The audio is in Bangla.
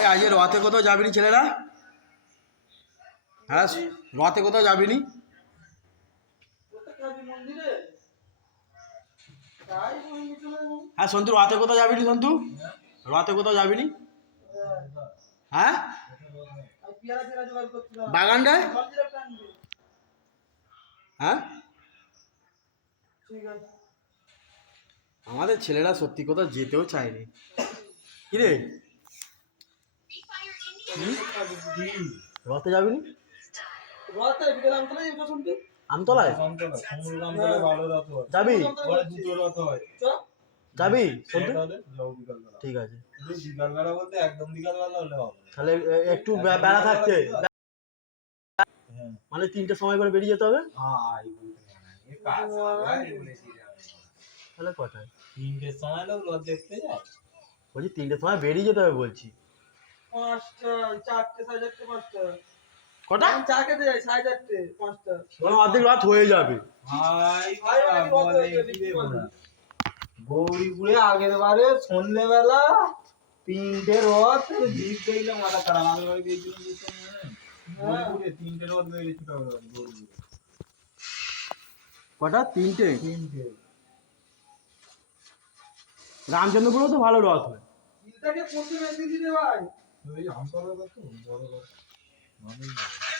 ওই আজ রথে কোথাও যাবি নি ছেলেরা? হ্যাঁ, রথে কোথাও যাবি নি? হ্যাঁ সন্তু, রথে কোথাও যাবি নি সন্তু? রথে কোথাও যাবি নি? হ্যাঁ, বাগানটায়। হ্যাঁ, আমাদের ছেলেরা সত্যি কোথাও যেতেও চায়নি। কিরে রথে যাবি নি? আমতলায় যাবি? যাবি সন্তু? ঠিক আছে, তাহলে একটু বেলা থাকতে, মানে 3টের সময় করে বেরিয়ে যেতে হবে। তাহলে কটায়? 3টের সময় লোক রথ দেখতে যায়। বলছি 3টের সময় বেরিয়ে যেতে হবে বলছি। 5টা, 4টে, 4:30, 5টা। কটা? 4টা যায়, 4:30, 5টা। অর্ধেক রাত হয়ে যাবে। গৌরীপুরে আগের বারে সন্ধ্যেবেলা 3টে রথ ভিড় দেখলে মাথা খারাপ। আগের বারে গিয়েছিলাম গৌরীপুরে 3টে রথ বেরিয়েছিল গৌরীপুরে। কটা? 3টে। রামচন্দ্রপুরেও তো ভালো রথ হয়। ভাই